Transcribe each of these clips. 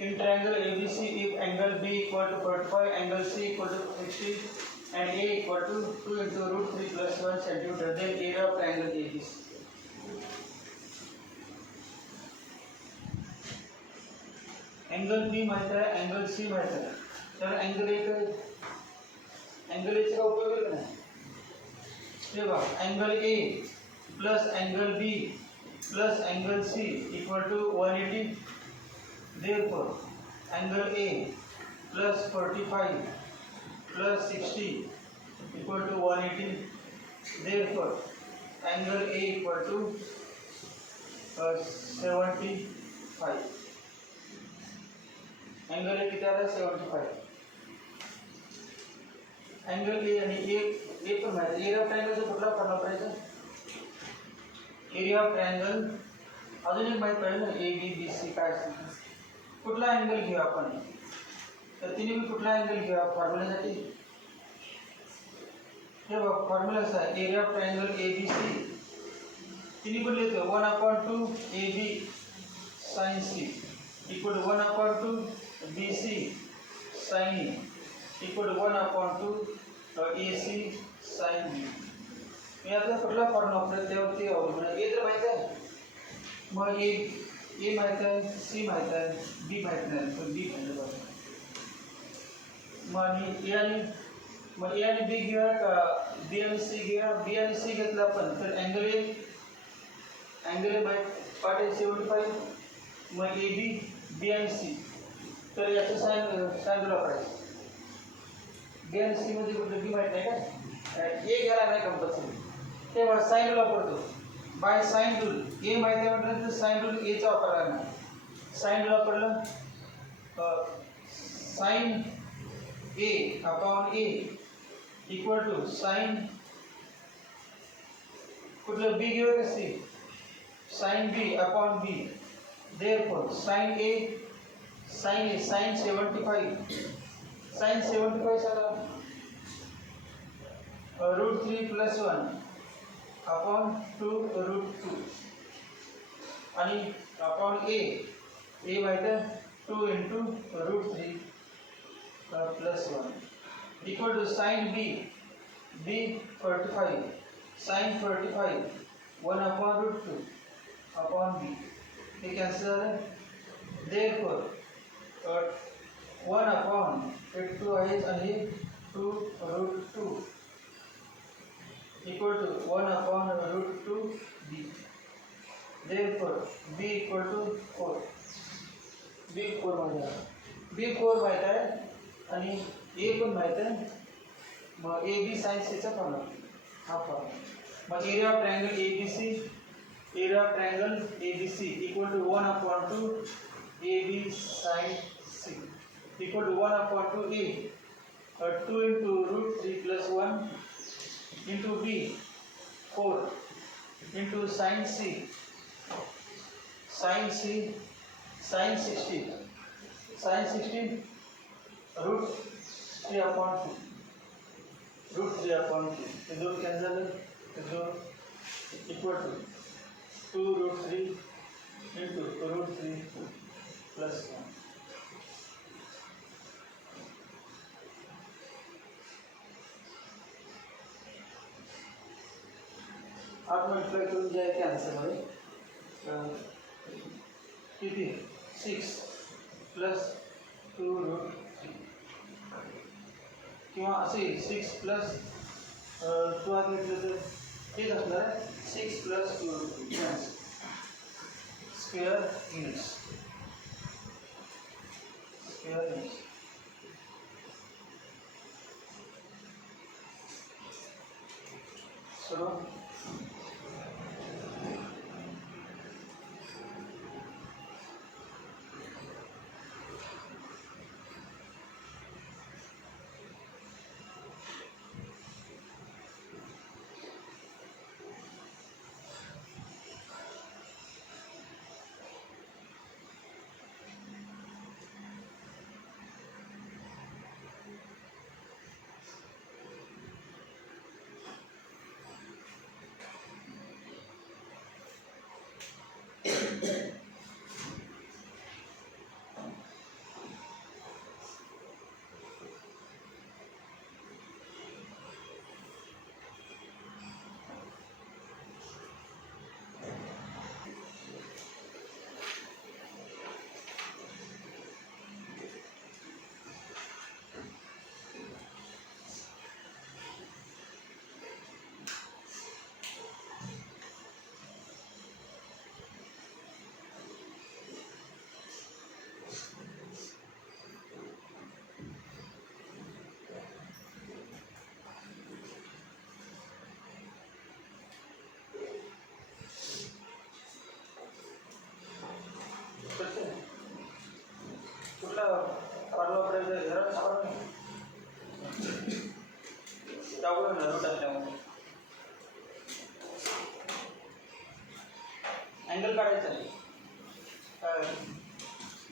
In triangle ABC, if angle B equal to 45, angle C equal to 60, and A equal to 2 into root 3 plus 1 centimeter, then area of triangle ABC. Angle B माहित आहे, angle C माहित आहे, तर angle A चा उपयोग आहे ना. हे बघा, angle A plus angle B plus angle C equal to 180. Therefore, angle A plus 45 plus 60 equal to 180. Therefore, angle A equal to 75. Angle A किती आला 75. एंगल ए आणि ए पण माहिती. एरिया ऑफ ट्रायंगलचा कुठला फॉर्म्युला वापरायचा? एरिया ऑफ ट्रायंगल अजून एक माहित पाहिजे ना, ए बी बी सी काय असतं. कुठला अँगल घेऊ आपण, तर तिने मी कुठला अँगल घेऊ फॉर्म्युल्यासाठी. हे बघ फॉर्म्युला असा आहे, area of triangle A B C तिने पण लिहितो 1/2 A B sine C equal to 1/2 B C sine A equal to 1/2 A C sine B. मी आता कुठला फॉर्म्युला वापरतो त्यावरती अवलंबून आहे. ए तर माहित आहे, मग ए माहित आहे, सी माहित आहे, बी माहित नाही, पण बी माहित आहे. मग ए आणि बी घेऊया का बी आणि सी घेऊया. बी आणि सी घेतला आपण तर अँगल ए बाय पार्ट आहे 75. मग ए बी आणि सी, तर याचं साइन वापरायचं. बी आणि सी मध्ये कुठलं बी माहित नाही का, ए घ्यायला नाही कंपल्सरी, तेव्हा साइन वापरतो. बाय साइन रूल ए माहिती आहे म्हटलं तर साइन रूल एचा वापर करणार. साइन रूल वापरलं sine A upon A equal to sine कुठलं बी घेऊ का C, sine B upon B. Therefore sine A sine 75 साला रूट 3 प्लस 1 अपॉन 2 रूट 2 आणि अपॉन ए माहित आहे 2 into root 3 plus 1 equal to sine B 45 sine 45 1 upon root 2 upon B. हे cancel झालं. Therefore 1 upon 2 आहे आणि 2 root 2 equal to 1 upon root 2 b. Therefore, b equal to 4. b 4 माहित आहे, b 4 माहित आहे आणि a पण माहित आहे. मग ए बी साइन सी चा फॉर्म्युला हा फॉर्म्युला. मग area of triangle A B C equal to 1 upon 2 A B sine C equal to 1 upon 2 a 2 into root 3 plus 1 into b 4 into sin c sin 16 root 3 upon 2 ये दो कैंसिल है, तो इक्वल टू 2 root 3 into root 3 plus 1. आप मल्टीप्लाई करून जाए क्या आंसर मध्ये किती 6 प्लस 2 रूट 3 किंवा असे 6 प्लस 2 आत घेतलं तर हेच असणार आहे 6 प्लस 2 रूट 3 स्क्वेअर युनिट्स चलो बघ ना रूट असल्यामुळे अँगल काढायचा आहे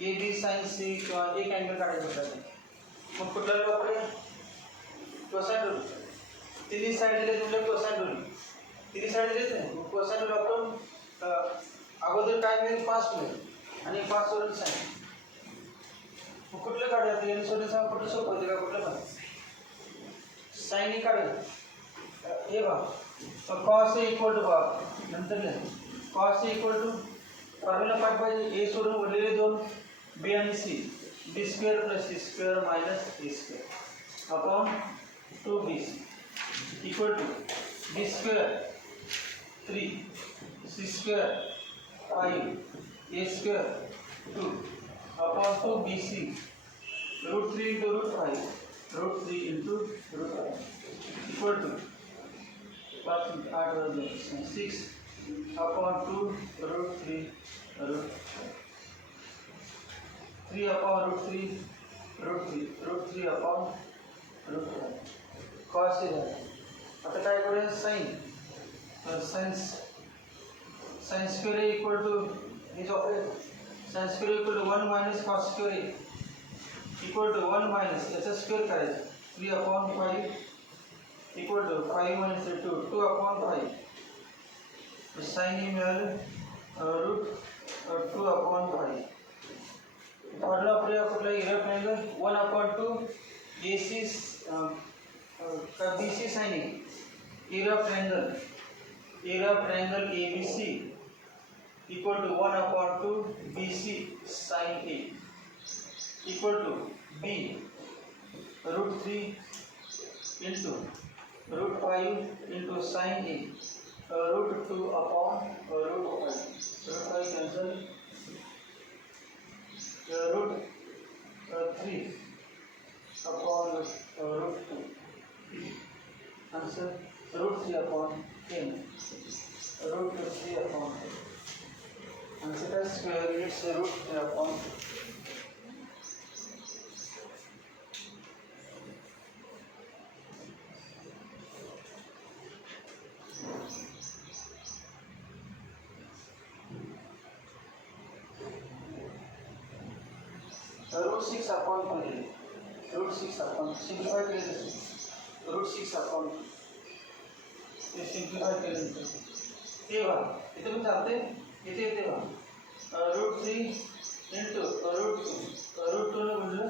ए बी साइन सी किंवा एक अँगल काढायचा होता मग कुठला वापरेल कोसाइन रूल तिन्ही साईड दिले तुमच्या कोसाइन रूल तिन्ही साईड दिलेच नाही कोसाइन रूल वापरून अगोदर काय मिळेल 5 मिळेल आणि 5 वरून साइन मग कुठलं काढूया ते यांनी सोडून सांगा कुठलं सोपं होते का कुठलं पण साइन काढूया हे बघ कॉस इक्वल टू बघ नंतर कॉस इक्वल टू फॉर्म्युला पाठ पाहिजे ए सोडून उरलेले दोन बी आणि C B square plus C square minus A square upon 2bc equal to B square 3 C square 5 A square 2 upon 2bc root 3 into root 5 root 3 into root 5 equal to 5 8 6 upon 2 root 3 root 3 upon root 3 root 3 root 3 upon root 5 cos हे झालं आता काय करूया sin sin square a equal to हे जो आहे sin square equal to 1 minus cos square a equal to 1 minus याचा स्क्वेअर करायचं 3 upon 5 equal to 5 minus 2 upon 5 साइन ही मिळालं रूट 2 अपॉन 5 फॉर्म्युला आपल्या कुठला एरिया मिळालं 1 अपॉन 2 AC का BC sine area of triangle ABC equal to 1 upon 2 BC sine A equal to B root 3 into root 5 into sine A root 2 upon root 5 cancel root 3 upon root 2 answer root 3 upon 10 root 3 upon 10 answer is square units root 3 upon root 6 upon 2 root 6 upon simplify केले root 6 upon ते simplify केले तेव्हा इथे पण चालते इथे तेव्हा root 3 into root 2 ने बोललं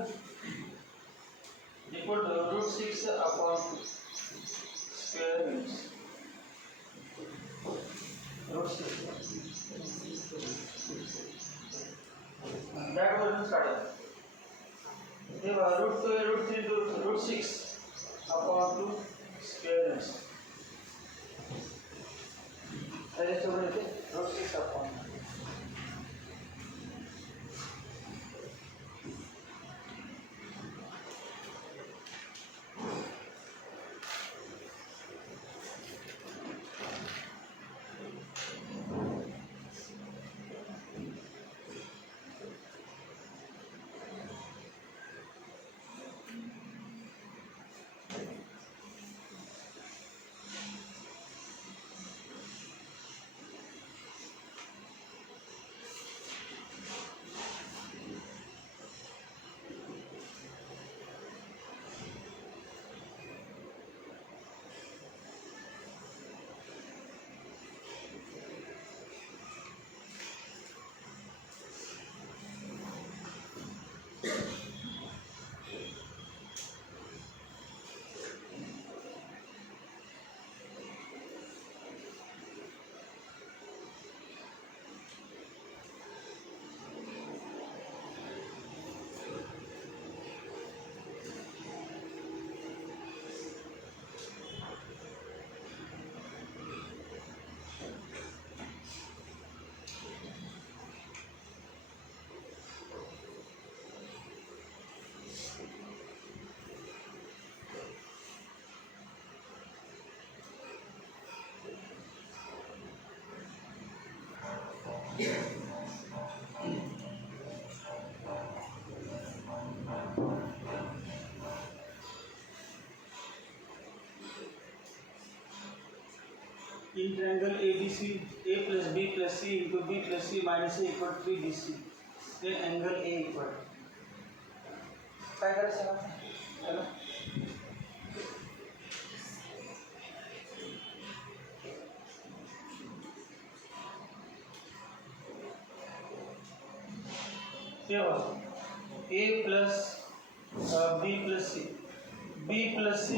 equal to root 6 upon square means root 6 that version काढा तेव्हा root 2 root 3 root 6 upon 2 square root त्याच्यावर येते root 6 upon in triangle ABC, A plus B plus C into B plus C minus A equal to 3BC. Then angle A equal. काय करायचं आता? तेव्हा A plus B plus C, B plus C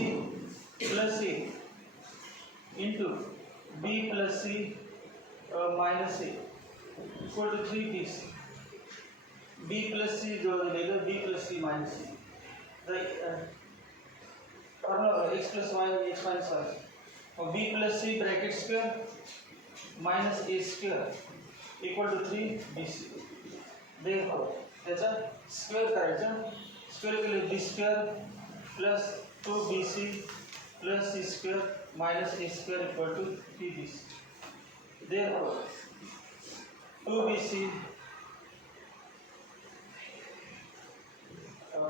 plus A into B plus C minus A equal to 3BC. B plus C जो रहेगा B plus C minus C. The formula x plus y x minus y और B plus C bracket square minus A square equal to 3BC. देखो त्याचा स्क्वेअर करायचा. स्क्वेअर केले B square plus 2BC plus C square minus A square equal to 3BC. Therefore 2BC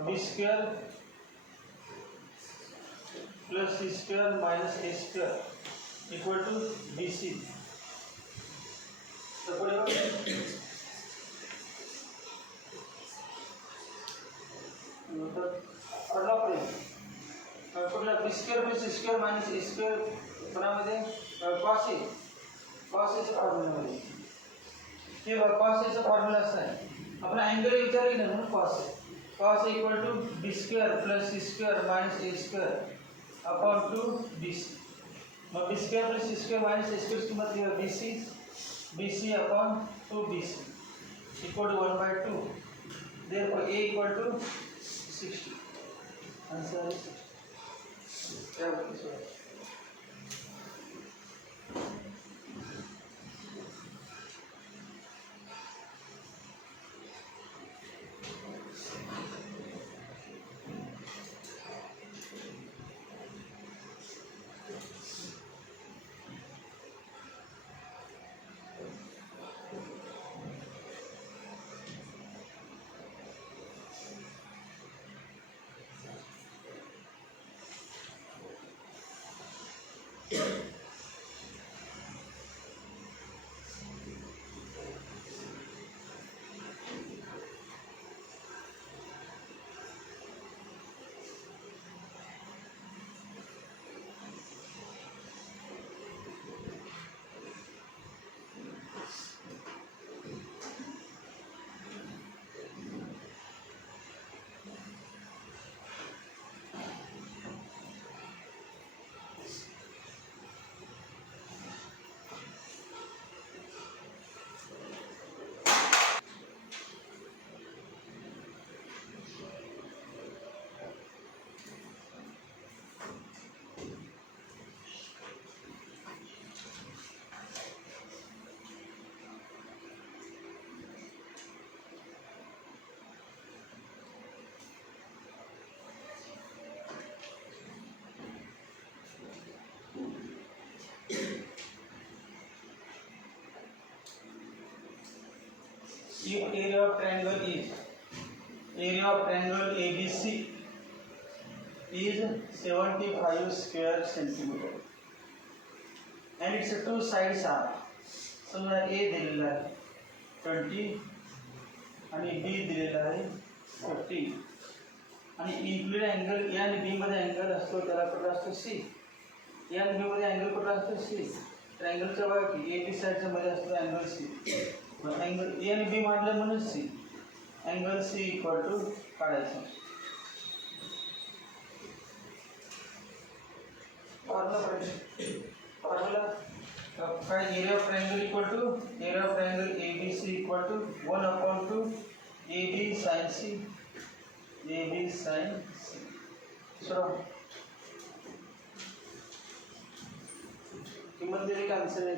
B square plus C square minus A square equal to BC. तो पड़ेगा मतलब करना पड़ेगा. पहला B square plus C square minus A square बनामध्ये cos A चा फॉर्म्युला मध्ये हे बघा cos A चा फॉर्म्युला असा आहे. आपण अँगल विचारले ना म्हणून cos A. cos A equal to B square plus C square minus A square upon 2BC. Mug B square plus C square minus A square की किंमत लिहा BC upon 2BC equal to 1/2. Therefore A equal to 60. Answer is 60. क्या बोलते हैं? If area of triangle ABC is 75 square centimeter and its two sides are, समजा A दिलेला आहे 20 आणि B दिलेला आहे 15 आणि इन्क्लूड अँगल A आणि B मध्ये अँगल असतो त्याला कुठला असतो C. A आणि B मध्ये अँगल कुठला असतो C. ट्रायंगलच्या बघा की AB साइडच्या मध्ये असतो अँगल C. एंगल ए आणि बी मांडलं म्हणून C. Angle C equal to काढायचं. फॉर्म्युला काय area of triangle equal to area of triangle ABC equal to 1/2 AB sin C. AB sin C. So किंमत दिली का आन्सर आहे.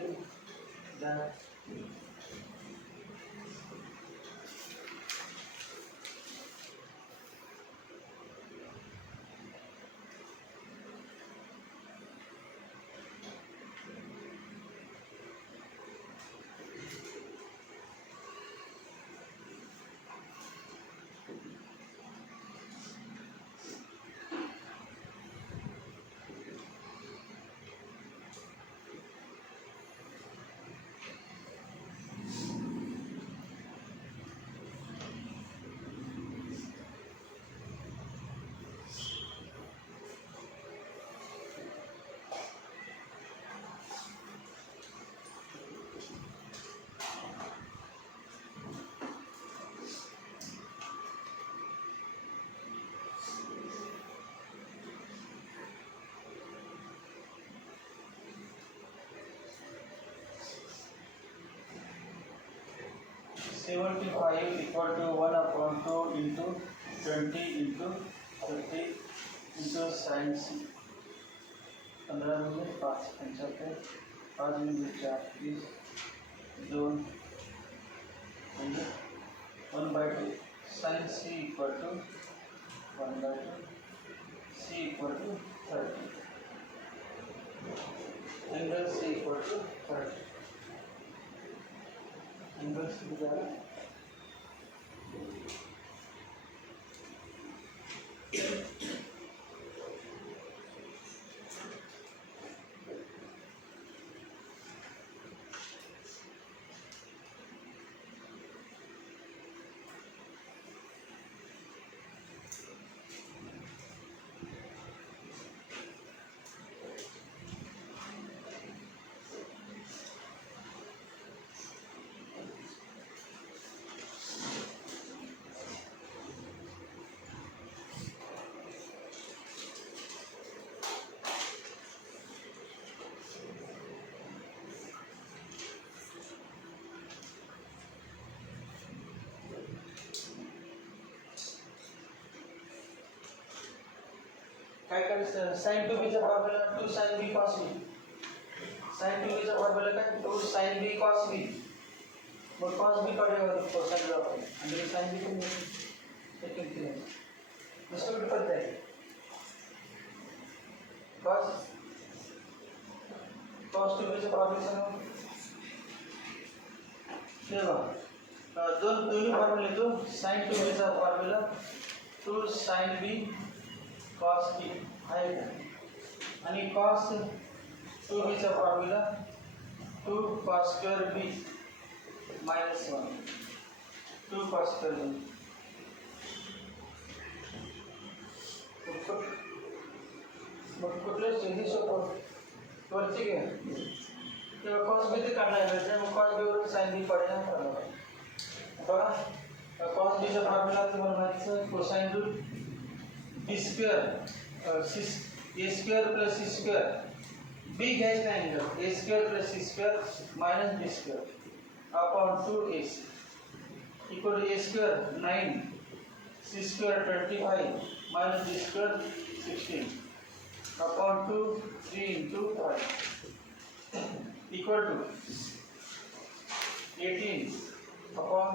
75 equal to 1/2 into 20 into 30 into sine C 15 म्हणजे 5 75 5 म्हणजे 4 30 2 म्हणजे 1/2 sine C equal to 1/2 C equal to 30 angle C equal to 30 angle C द्वारा काय करायचं साइन टू बीचा formula 2 sin b cos b sine two बीचा फॉर्म्युला काय 2 sin b cos b मग cos b काढल्यावर कोसाइन वापरू आणि sin b पण सेकंड केलं दुसरं पद्धत आहे cos टू बीचा फॉर्म्युला सांगा तेव्हा दोन्ही फॉर्म्युले तो sin टू बीचा formula 2 sin b cos b आहे का आणि cos 2b चा फॉर्म्युला 2 cos square b minus 1 2 cos square b मग कुठले सिंधी सोपं वरची घ्या तेव्हा cos b ते काढला आहे मग cos b वरून sin b पडेल बघा cos b चा फॉर्म्युला तुम्हाला माहिती आहे cosine root b square a square plus c square b घ्यायचं नाही angle a square plus c square minus b square upon 2ac equal to a square 9 c square 25 minus b square 16 upon 2 3 into 5 equal to 18 upon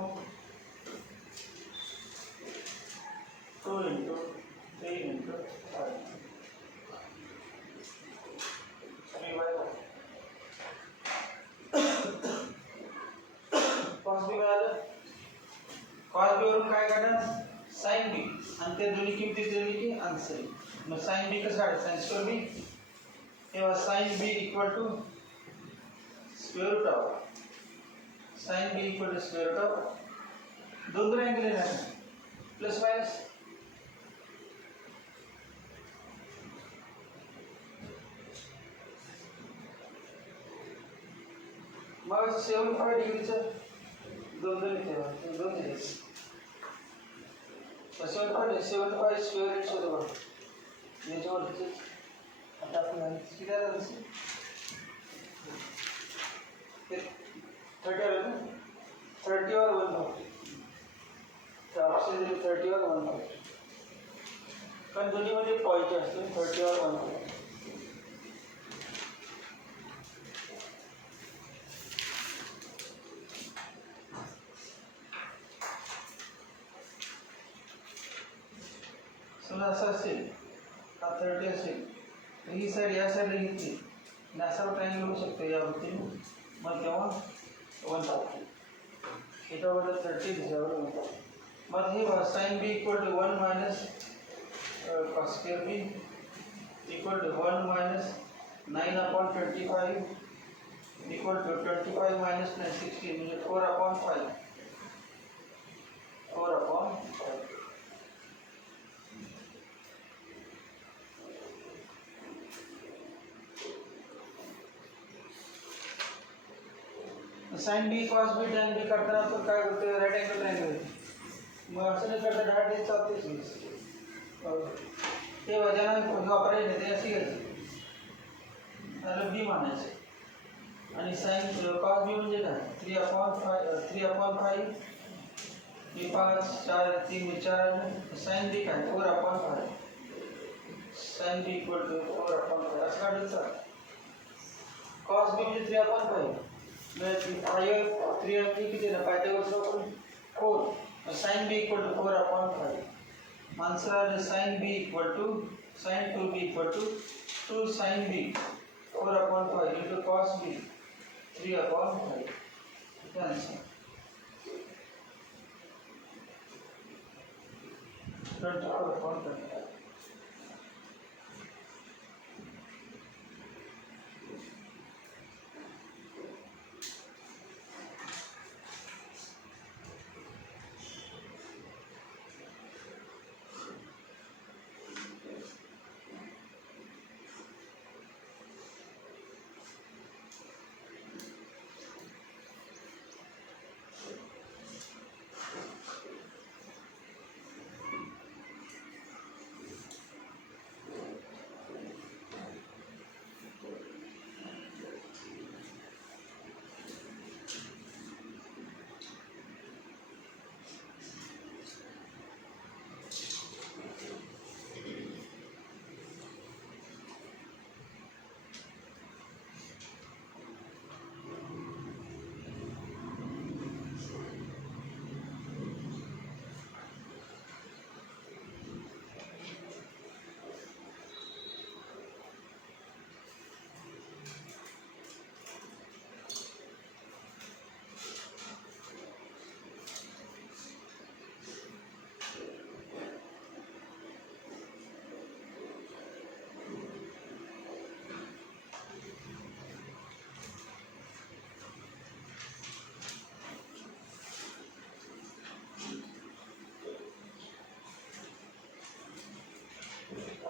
2 into 3 into 5 3/1 cos b मिळालं cos b वरून काय काढणार sin b आणि ते दोन्ही किमती दिली की आन्सर मग sin b कसं काढायचं sin स्क्वेअर b तेव्हा sin b equal to square root of sin b equal to square root of दोन अँगल आहे प्लस मायनस मग 75 डिग्रीचं दोन येते दोन दिले 75 स्क्वेअर रूट शोधा बघा याच्यावरती आता आपण किती झालं 30 आलं ना 30 वर 1 ऑप्शन दिले 30 वर 1 कारण दोन्हीमध्ये पॉईंट असतो 30 वर 1 समजा असं असेल हा 30 असेल तर ही साईड या साईडला घेतली आणि असा ट्रायंगल होऊ शकतो यावरती मग तेव्हा 1 टाकतो याच्यावर 30 दिशावर 1 मग हे sine B equal to 1 minus cos square B equal to 1 minus 9/25 equal to 25 minus 9 16 म्हणजे 4/5 4/5 sine B cos B tan B करताना आपण काय करतो राईट अँगल ट्रायंगल मग असं नाही करता डायरेक्ट चालतेच ते वजन वापरायचे नाही ते असे घ्यायचे त्याला बी मानायचं आणि साइन कॉस बी म्हणजे काय 3/5 ये 5 4 3 में 4 साइन बी काय 4/5 साइन बी इक्वल टू 4/5 असं काढायचं कॉस बी म्हणजे 3/5 म्हणजे पाय 3 किती ना पायथागोरस वापरून 4 sine B equal to 4/5 answer आलं sine B equal to sine 2b equal to 2 sine B 4/5 into cos B 3/5 इथे आंसर 24/5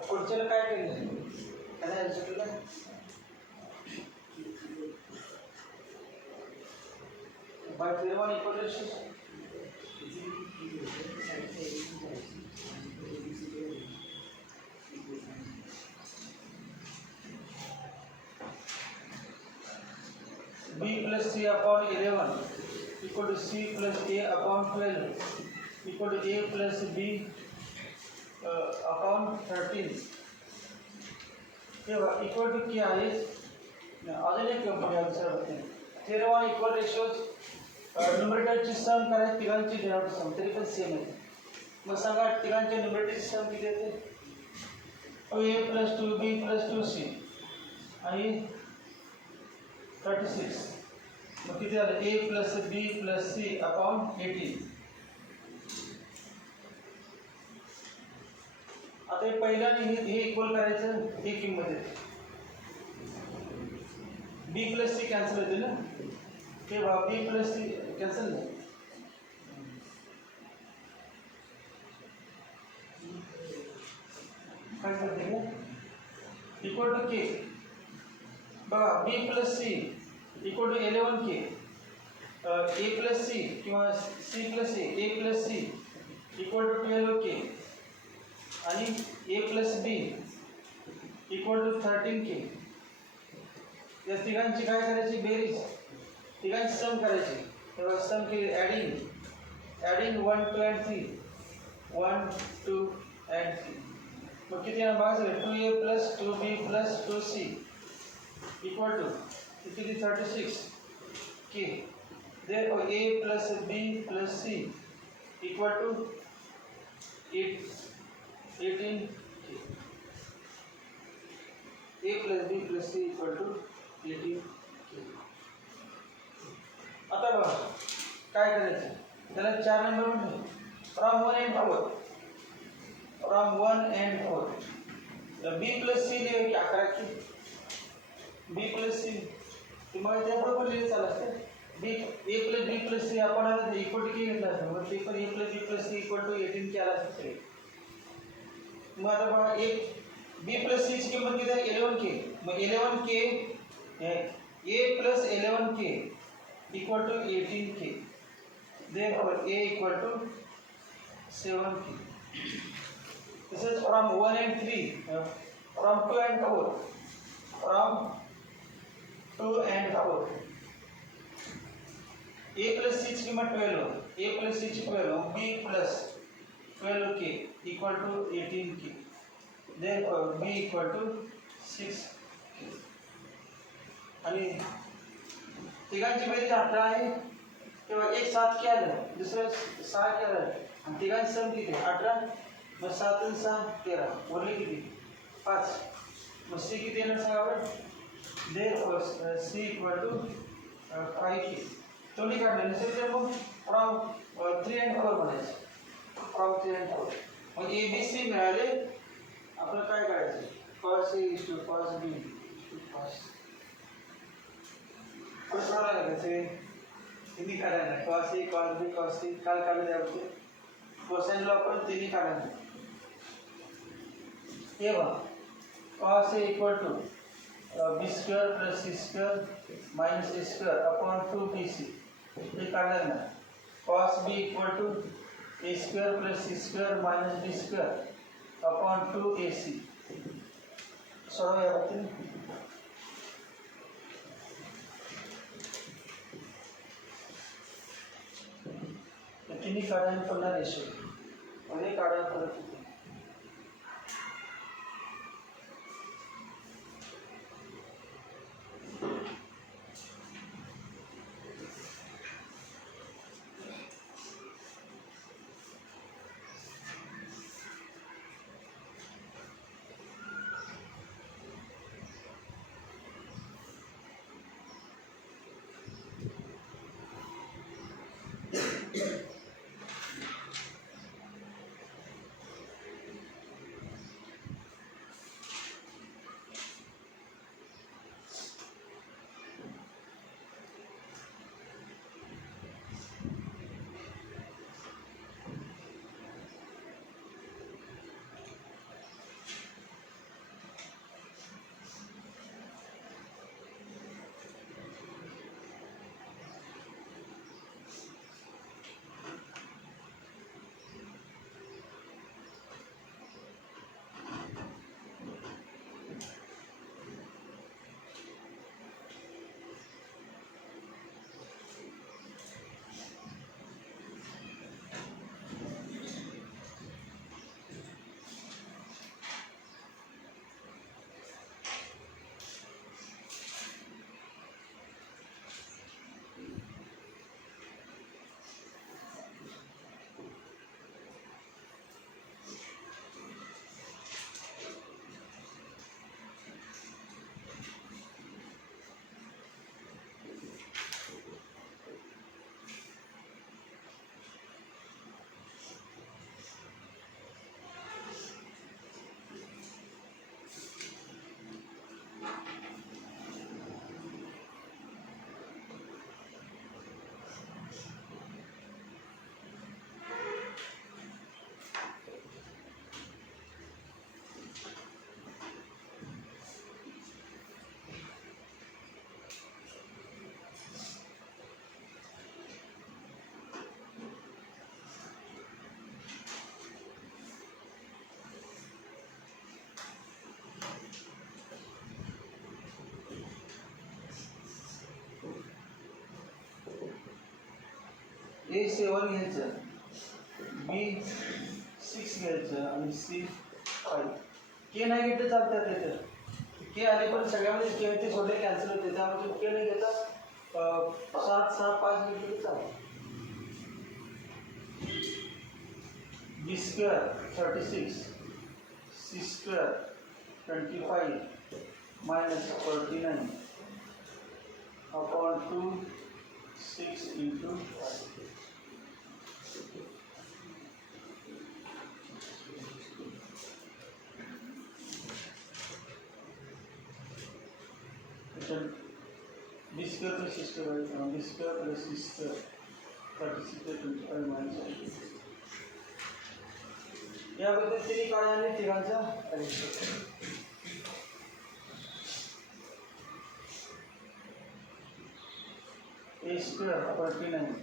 पुढच्याला काय केलं काय answer by 1 equal to 6 b plus c upon 11 equal to c plus a upon 12 equal to a plus b upon 13 तेव्हा equal to क्या आहे अजून एक आन्सर होते थेरम वन इक्वल रेशोज न्यूमरेटरची सम करायची तिघांची डिनॉमिनेटर सम तरी पण सेम आहे मग सांगा तिघांच्या न्यूमरेटरची सम किती येते a plus 2b plus 2c आणि 36 मग किती झालं a plus b plus c upon 18 आता हे पहिल्याने हे इक्वल करायचं हे किंमत येते b प्लस सी कॅन्सल होते ना ते b प्लस सी कॅन्सल नाही काय करते का इक्वल टू के बघा b plus C equal to 11k a plus C किंवा c plus a plus C equal to 12k आणि a plus B equal to 13k या तिघांची काय करायची बेरीज तिघांची सम करायची तेव्हा सम केली ॲडिंग 1 2 and 3 1 2 and 3 मग किती येणार बघा sir 2a plus 2b plus 2c equal to किती 36k therefore a plus b plus c equal to 18 a plus b plus c equal to 18 आता बघा काय करायचं त्याला 4 नंबर म्हणतो फ्रॉम 1 and 4 फ्रॉम 1 and 4 b plus c लिहाय की 11 की b plus c तुम्हाला त्याबरोबर लिहायचं चालू असतं b a plus b plus c आपण आता इक्वल टू घेतला असतो मग ते पण a plus b plus c equal to 18 K आला असतं मग आता बघा एक b प्लस सी ची किंमत किती आहे 11k मग 11k a plus 11k equal to 18k therefore a equal to 7k this is from 1 and 3 from 2 and 4 from 2 and 4 a प्लस सी ची किंमत 12 ए प्लस सी ची value B plus 12k equal to 18k. Therefore B equal to 6k. आणि तिघांची बेरीज 18 आहे तेव्हा एक 7 के आलं, दुसरं 6 के आलं आणि तिघांची सम किती 18. मग 7 आणि 6 13, उरले किती 5. मग सी किती येणार सांगा बरं. Therefore C equal to 5k. दोन्ही काढले नसेल तर मग फ्रॉम 3 and 4 म्हणायचं. From 3 and 4. मग ए बी सी मिळाले. आपलं काय करायचं cos A is to cos B to cos. कसं लागायचं तिन्ही काढायला cos A cos B cos C काल काढले त्यावरती कोसाइन लॉ पण तिन्ही काढायला. हे बघा cos A equal to B square plus C square minus A square upon 2bc. हे काढणार ना. Cos B equal to A square plus C square minus B square upon 2ac. सोडवा या बाबतीत. तिन्ही काढायला पुन्हा रेशो आणि काढायला परत होते. A7 घ्यायचं, B6 घ्यायचं आणि C5. के नाही घेतलं चालतात तिथं. के आले पण सगळ्यामध्ये के ते सोडले कॅन्सल होते त्यामुळे के नाही घेता 7 6 5 घेतले चालतं. B square 36 C square 25 minus 49 upon 2 6 into 5. B square plus C square B square plus C square 36 25 minus 49. या पद्धतीने काढायला तिघांचा ratio. A square 49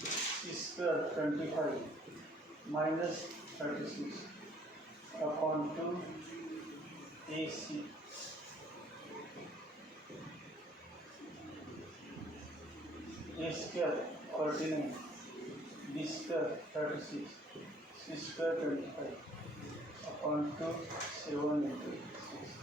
C square 25 minus 36 upon 2 AC. A square 49 B square 36 C square 25 upon 2 7 into 6.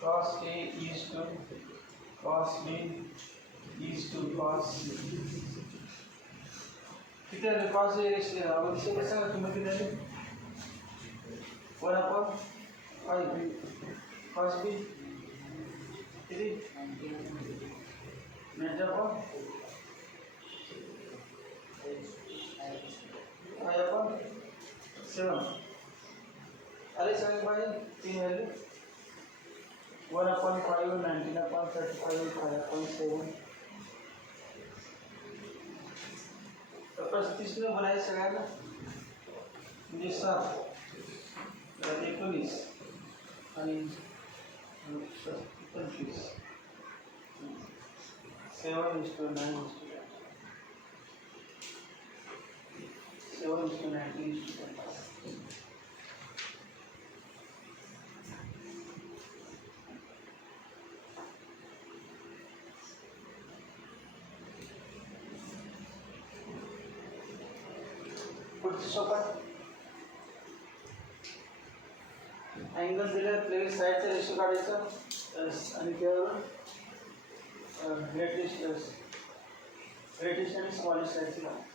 Cos A is to cos B is to cos C. किती आले cos A is अवश्य कसं का किंमत किती आली 1 upon 5 cos B किती 9 upon 5 upon 7 अरे सांग भाई 3 वैल्यू 1 upon 5 19 upon 35 5 upon 7 तो 35 ने बनाए सगळ्यांना म्हणजे 7 19 आणि 25 7 is to 9 is to 7 is to 19 is to 10. पुढचं सोपं अँगल दिला प्लेट साईडचा रेशो काढायचा आणि त्यावर ग्रेटेस्ट आणि स्मॉलेस्ट साईडची लावायची.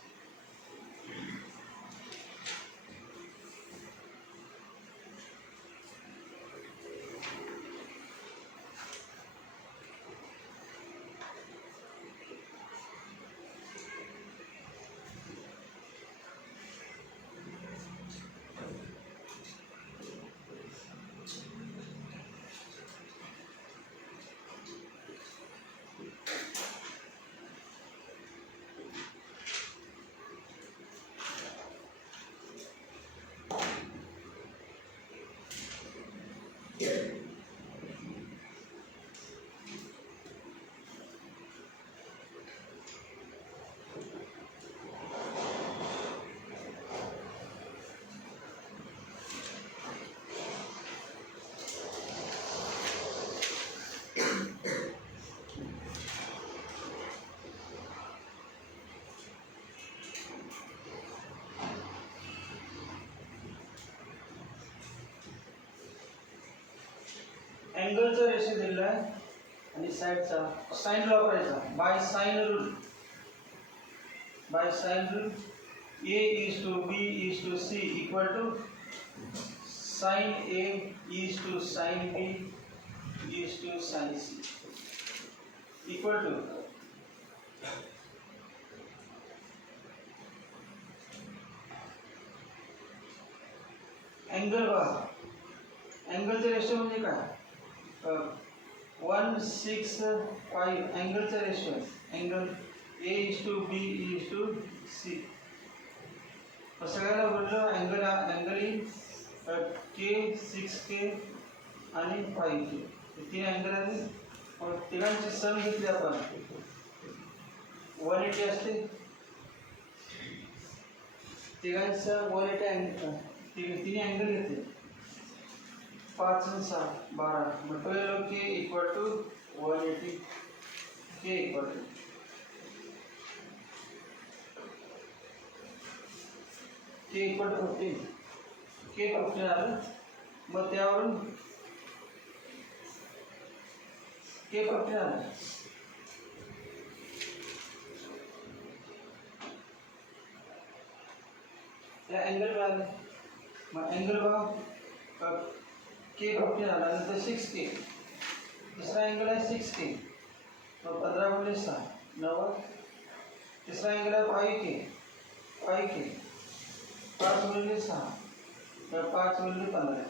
अँगलचा रेशो दिलेला आहे आणि साईडचा साइन वापरायचा by sine rule A is to B is to C equal to sin A is to sin B is to sin C equal to angle बघा अँगलचा रेशो म्हणजे काय 1 6 5 अँगलचा ratio angle A is to B is to C सगळ्याला बोललो angle in K 6K आणि 5K तीन अँगल आहे तिघांची सम घेतली आपण 180 असते तिघांचं 180 अँगल तिन्ही अँगल घेतले 5 आणि 6 12 मग 12K equal to 180 K equal to K equal to 15 K 15 आलं मग त्यावरून K 15 आलं त्या अँगल आलं मग अँगल बघा K 15 आला नंतर 6K दुसरा अँगल आहे 6K मग 15 गुणिले 6 90 तिसरा अँगल आहे 5K 5 गुणिले 6 5 गुणिले 15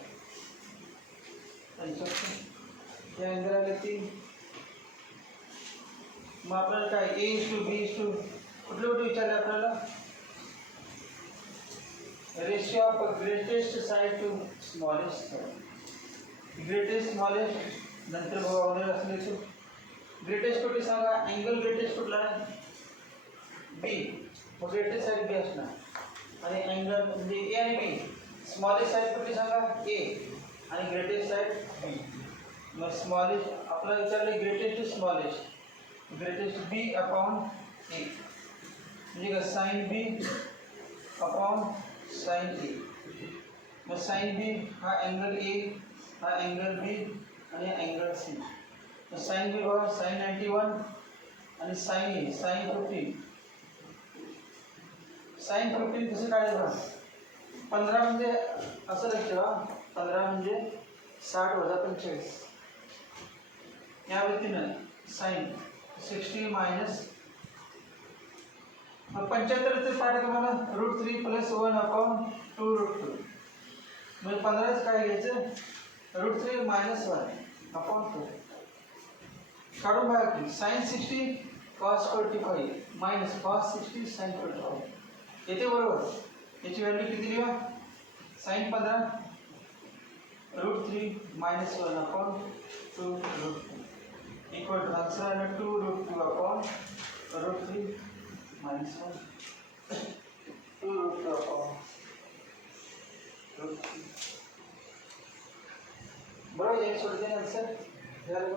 75 हे अँगल आले 3. मग आपल्याला काय A:B कुठले कुठे विचारले आपल्याला? Ratio of greatest side to smallest. Greatest smallest नंतर बघावं असले तो ग्रेटेस्ट कुठे सांगा. अँगल ग्रेटेस्ट कुठला आहे? बी. मग ग्रेटेस्ट साईड बी असणार आणि अँगल म्हणजे ए आणि बी. स्मॉलेस्ट साईड कुठली सांगा? ए आणि ग्रेटेस्ट साईड बी. मग स्मॉलेस्ट आपल्याला विचारले greatest to smallest. Greatest B upon A म्हणजे का sine B upon sine A. मग साइन बी हा अँगल ए, हा अँगल बी आणि अँगल सी. मग साइन बी बघा साइन 91 आणि साइन ए साइन 15. साइन 15 कसं काढायचं बघा. 15 म्हणजे असं लक्षात ठेवा 15 म्हणजे 60 वजा 45. या व्यक्तीनं साइन 60 मायनस 75 ते पाठ तुम्हाला √3 + 1 अपॉन 2√2. म्हणजे 15च काय घ्यायचं √3 - 1 अपॉन 2. काढून बघा की साइन 60 cos 45 मायनस cos 60 sin 45 येते बरोबर. याची व्हॅल्यू किती लिहा. Sine 15 √3 - 1 upon 2√2 equal to answer आहे 2√2 अपॉन √3 - 1 2√2 अपॉन √3. बरोबर एक सोडते ना आन्सर. झालं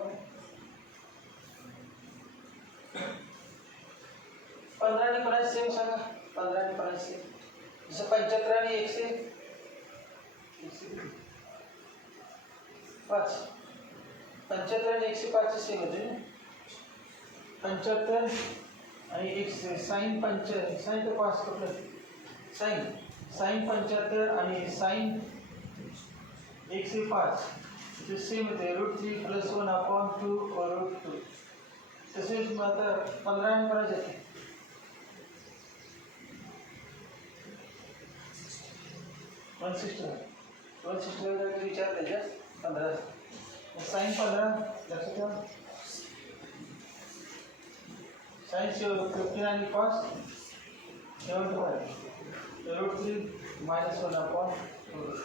15 आणि 50 सेम सांगा. 15 आणि 50 सेम. जसं 75 आणि 105 75 आणि 105 सेम होते. 75 आणि 100 साइन 75 साइन तर 5 कुठलं साइन 75 आणि साइन 105 ते सेम होते √3 + 1 अपॉन 2√2. तसेच मग आता 15 आणि 50 येते. 160 विचार त्याच्यात 15 साइन 15 लक्षात ठेवा. साइन 15 आणि cos 75 √3 - 1 अपॉन 2.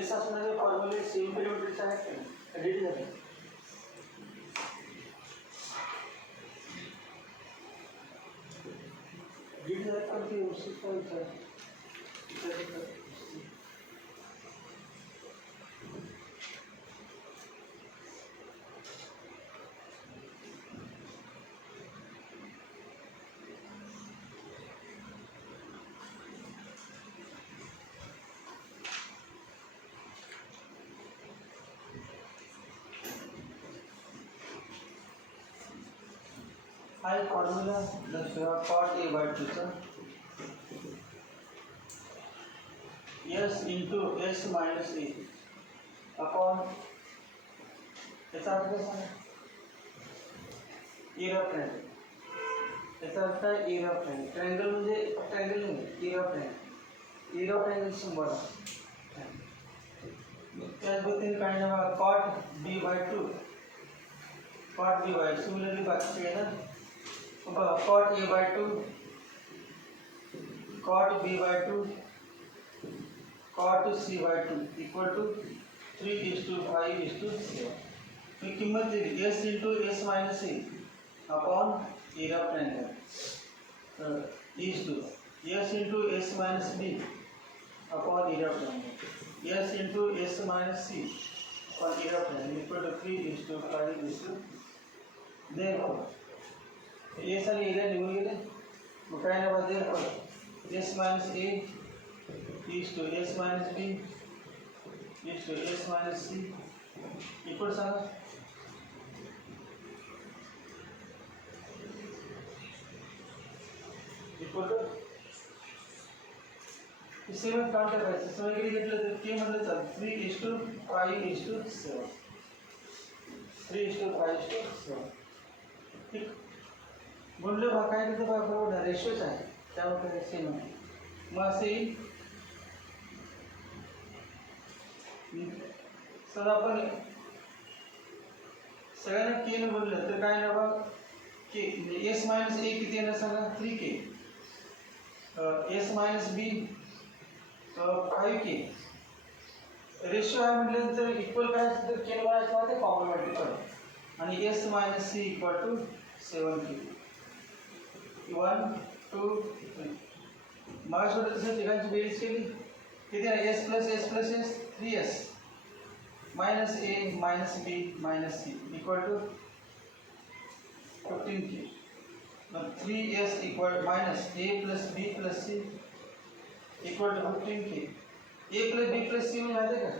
एस असणारे फॉर्म्युले सेम किलोमीटरचे आहेत का रेडी झाले रेडी झाले पण ते व्यवस्थित काय विचार हा एक फॉर्म्युला लक्षात कॉट ए बाय 2 चा S into S minus A upon याचा अर्थ काय सांगा एरा ट्रायंगल याचा अर्थ आहे एरा ट्रायंगल ट्रायंगल म्हणजे ट्रायंगल नाही एरा ट्रायंगल सिंबल त्याच पद्धतीने काय नाव cot B by 2 cot B by similarly बाकी आहे ना cot a by 2 cot b by 2 cot c by 2 equal to 3:5:7 की किंमत दिली s into s minus a upon area of triangle is to s into s minus b upon area of triangle s into s minus c upon area of triangle equal to 3:5:7 therefore ये सारे एरिया निघून गेले मग काय नाही बदल पण S minus A is to S minus B is to S minus C equal सांगा equal to इससे में काउंट करायचं समय किती घेतलं तर के म्हटलं चालेल 3:5:7 3:5:7 ठीक गुणले भाग काय तिथे बरोबर रेशोच आहे त्यामुळे सेम आहे मग असे सर आपण सगळ्यांना के ने बोललं तर काय ना बघ के एस मायनस ए किती येणार सांगा 3k S minus B 5k ratio आहे म्हटल्यानंतर इक्वल काय असतं तर के वाढायचं ते कॉम्प्लिमेंटरी आणि S minus C equal to 7k 1 2 3 marks होते तसे तिघांची बेरीज केली किती आहे s plus s plus s 3s minus a minus b minus c equal to 15k मग 3s equal minus a plus b plus c equal to 15k a plus b plus c में याद है क्या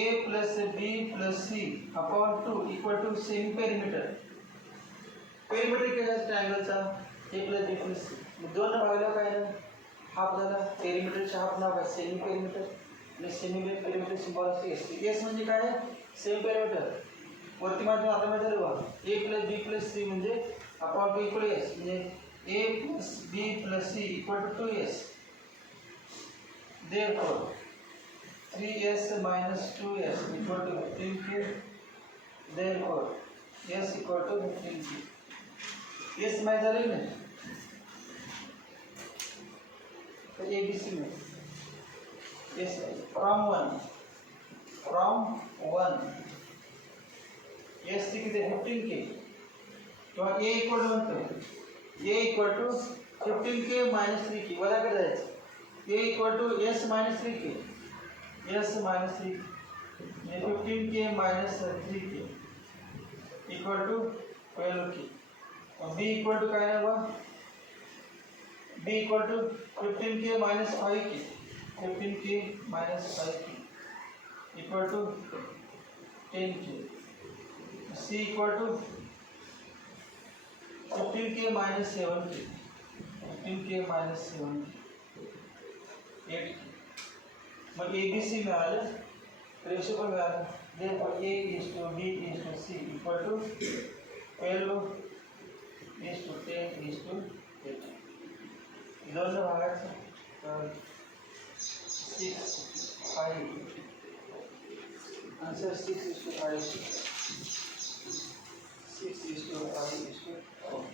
a plus b plus c upon 2 equal to semi perimeter perimeter क्या है ट्रायंगलचा a plus b plus c दोन भागाला काय ना हाफ झाला पेरीमीटरचा हाफ नाव आहे सेमी पेरीमीटर आणि सेमी पेरीमीटर सिंबल असते s म्हणजे काय आहे सेमी पेरीमीटर वरती मात्र आता माहिती आहे बघा a plus b plus c म्हणजे अपॉन 2 इक्वल s म्हणजे a plus b plus c equal to 2s therefore 3s minus 2s equal to 15k therefore s equal to 15k s माहिती झाले ना तो ABC में yes from 1 yes किती 15k तो a equal to म्हणतो a equal to 15k minus 3k वजा काय जायचं a equal to s minus 3k s minus 3 ये 15k minus 3k equal to 12k और b इक्वल टू काय है बा b equal to 15k minus 5k 15k minus 5k equal to 10k c equal to 15k minus 7k 15k minus 7k 8k मग ABC मिळालं रेशो पण मिळालं therefore a is to b is to c equal to 12 is to 10 is to 8 दोन भागाचं 6 5 आन्सर 6 is to 5 6 is to I is to